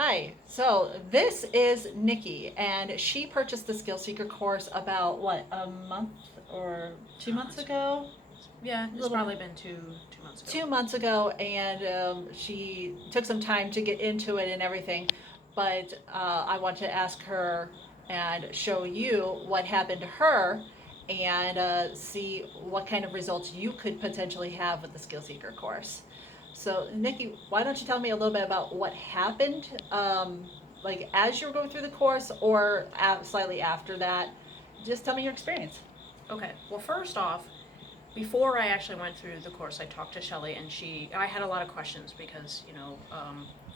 Hi. So this is Nikki, and she purchased the Skill Seeker course about what, a month or 2 months ago? Yeah, A it's little probably been two months ago. 2 months ago, and she took some time to get into it and everything. But I want to ask her and show you what happened to her and see what kind of results you could potentially have with the Skill Seeker course. So, Nikki, why don't you tell me a little bit about what happened, like as you were going through the course or slightly after that? Just tell me your experience. Okay. Well, first off, before I actually went through the course, I talked to Shelly, and I had a lot of questions because,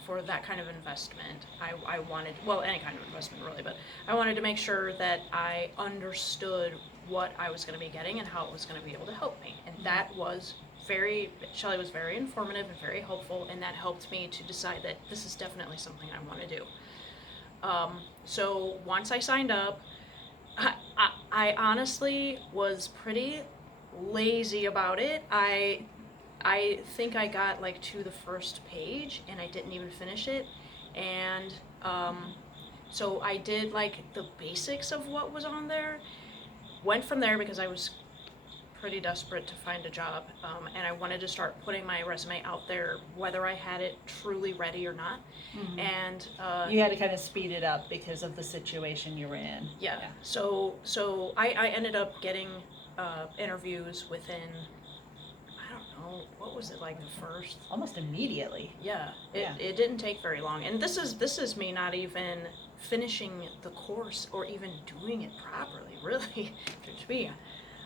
for that kind of investment, I wanted, well, any kind of investment really, but I wanted to make sure that I understood what I was going to be getting and how it was going to be able to help me. And that was Shelly was very informative and very helpful, and that helped me to decide that this is definitely something I want to do. So once I signed up, I honestly was pretty lazy about it. I think I got like to the first page and I didn't even finish it, and so I did like the basics of what was on there. Went from there because I was pretty desperate to find a job, and I wanted to start putting my resume out there, whether I had it truly ready or not. Mhm. And You had to kind of speed it up because of the situation you were in. yeah, so I ended up getting interviews within, I don't know, what was it, like the first. Almost immediately. Yeah, Yeah. it didn't take very long, and this is me not even finishing the course or even doing it properly, really, to be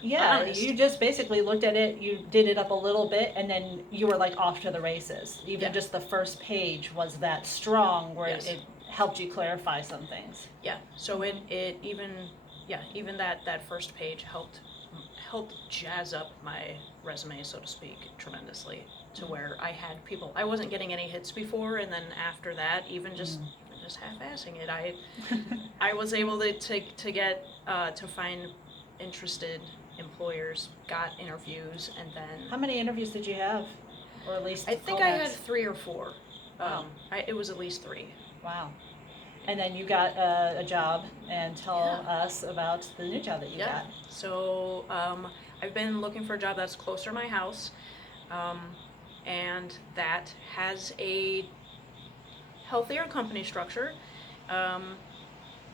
Yeah, honest. you just basically looked at it, you did it up a little bit, and then you were like off to the races. Even Yeah. just the first page was that strong where Yes. it helped you clarify some things. Yeah, so it even, yeah, even that first page helped jazz up my resume, so to speak, tremendously, to where I wasn't getting any hits before, and then after that, even just half-assing it, I was able to get to find interested employers, got interviews, and then How many interviews did you have? Or at least I think I had callbacks? 3 or 4. Wow. It was at least 3. Wow. And then you got a job, and tell Yeah. us about the new job that you Yeah. got. So I've been looking for a job that's closer to my house, um, and that has a healthier company structure, um,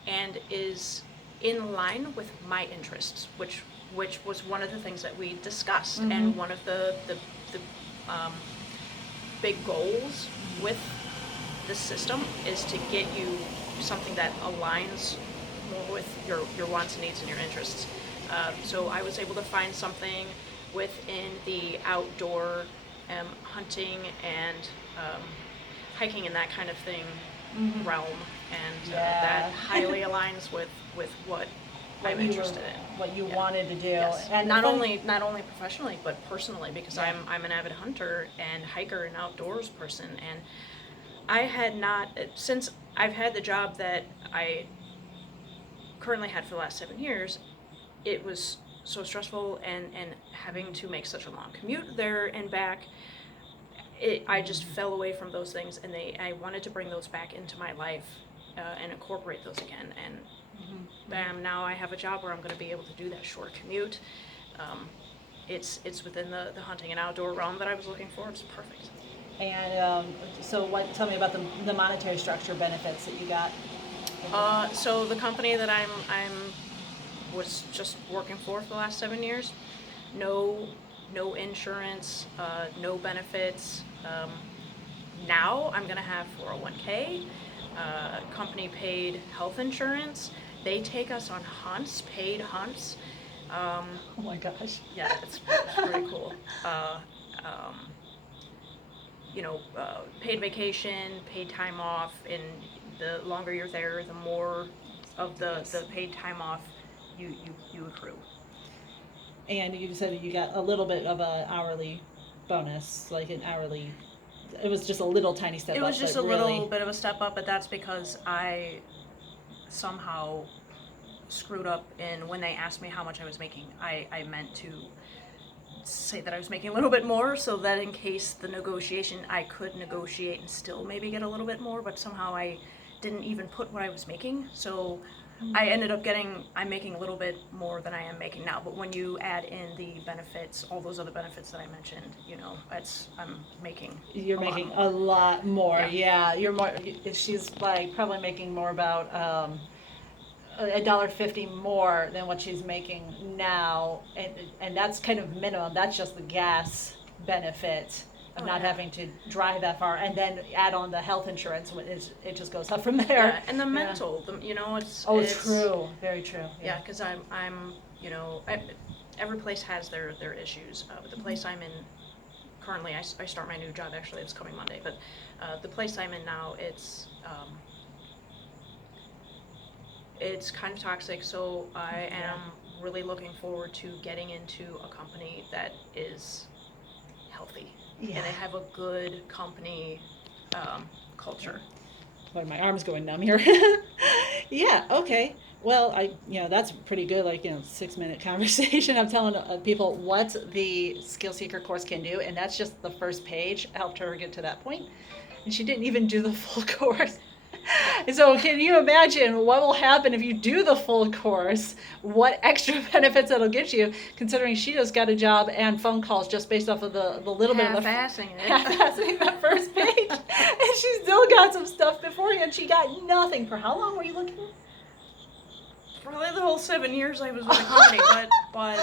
and is in line with my interests, which was one of the things that we discussed, and one of the um, big goals with the system is to get you something that aligns more with your wants and needs and your interests. So I was able to find something within the outdoor, hunting and hiking and that kind of thing realm, and that Yeah. highly aligns with what I'm you were, interested in. what you Yeah. wanted to do. Yes. And Not only professionally but personally, because Yeah. I'm an avid hunter and hiker and outdoors person, and I had not, since I've had the job that I currently had for the last 7 years, it was so stressful, and having to make such a long commute there and back, I just fell away from those things, and I wanted to bring those back into my life, and incorporate those again, and bam, now I have a job where I'm going to be able to do that short commute. It's within the hunting and outdoor realm that I was looking for. It's perfect. And so, tell me about the monetary structure benefits that you got. So the company that I'm was just working for the last 7 years, no no insurance, no benefits. Now I'm gonna have 401k, company paid health insurance. They take us on hunts, paid hunts. Oh my gosh. Yeah, it's pretty cool. Um, paid vacation, paid time off, and the longer you're there, the more of the paid time off you accrue. And you said you got a little bit of a hourly bonus, like an hourly. It was just a little tiny step It up, was just a but really. little bit of a step up, but that's because I somehow screwed up in when they asked me how much I was making. I meant to say that I was making a little bit more, so that in case the negotiation, I could negotiate and still maybe get a little bit more, but somehow I didn't even put what I was making, so I ended up I'm making a little bit more than I am making now, but when you add in the benefits, all those other benefits that I mentioned, I'm making You're a lot making more. a lot more. Yeah. Yeah, you're more. She's like probably making more about $1.50 more than what she's making now, and that's kind of minimum. That's just the gas benefit of Oh, not yeah. having to drive that far, and then add on the health insurance. It just goes up from there. Yeah, and the mental, it's Oh, it's true. Very true. Yeah, because every place has their issues. But the place I'm in currently, I start my new job actually. It's coming Monday, but the place I'm in now, it's kind of toxic. So I am really looking forward to getting into a company that is healthy Yeah. and they have a good company culture. Boy, my arm's going numb here. Yeah, okay. Well, that's pretty good, 6-minute conversation. I'm telling people what the Skill Seeker course can do, and that's just the first page. Helped her get to that point, and she didn't even do the full course. And so, can you imagine what will happen if you do the full course? What extra benefits it'll get you, considering she just got a job and phone calls just based off of the little bit of the Half-assing it. half-assing the first page, and she still got some stuff beforehand. She got nothing. For how long were you looking? Probably the whole 7 years I was with the company, but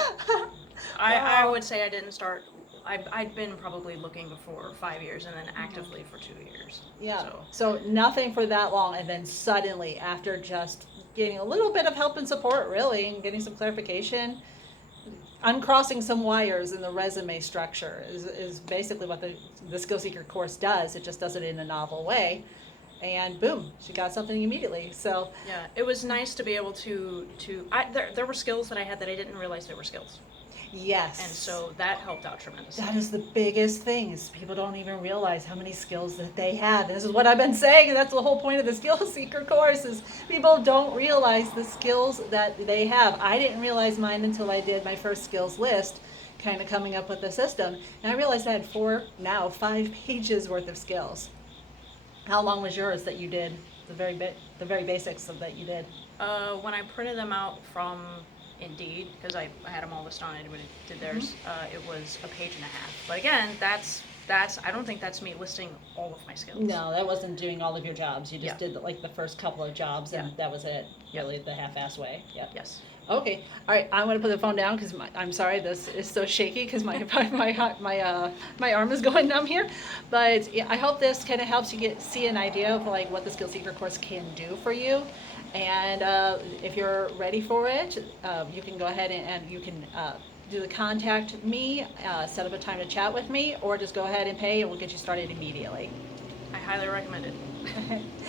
I would say I didn't start. I'd been probably looking before 5 years and then actively for 2 years. Yeah. So nothing for that long, and then suddenly, after just getting a little bit of help and support, really, and getting some clarification, uncrossing some wires in the resume structure is basically what the Skill Seeker course does. It just does it in a novel way. And boom, she got something immediately. So yeah, it was nice to be able to there were skills that I had that I didn't realize they were skills. yes. And so that helped out tremendously. That is the biggest thing, is people don't even realize how many skills that they have. This is what I've been saying, and that's the whole point of the Skill Seeker course, is people don't realize the skills that they have. I didn't realize mine until I did my first skills list, kind of coming up with the system. And I realized I had 5 pages worth of skills. How long was yours that you did, the very basics of that you did? When I printed them out from Indeed, because I had them all listed on anybody did theirs, it was a page and a half. But again, that's I don't think that's me listing all of my skills. No, that wasn't doing all of your jobs. You just Yeah. did like the first couple of jobs, and Yeah. that was it. Yeah. Really, the half-ass way. Yeah. Yes. Okay. All right. I'm gonna put the phone down because I'm sorry, this is so shaky because my arm is going numb here. But yeah, I hope this kind of helps you see an idea of like what the Skill Seeker course can do for you. And if you're ready for it, you can go ahead and you can do the contact me, set up a time to chat with me, or just go ahead and pay, and we'll get you started immediately. I highly recommend it.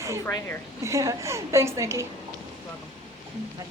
Proof right here. Yeah. Thanks, Nikki. You're welcome. Bye.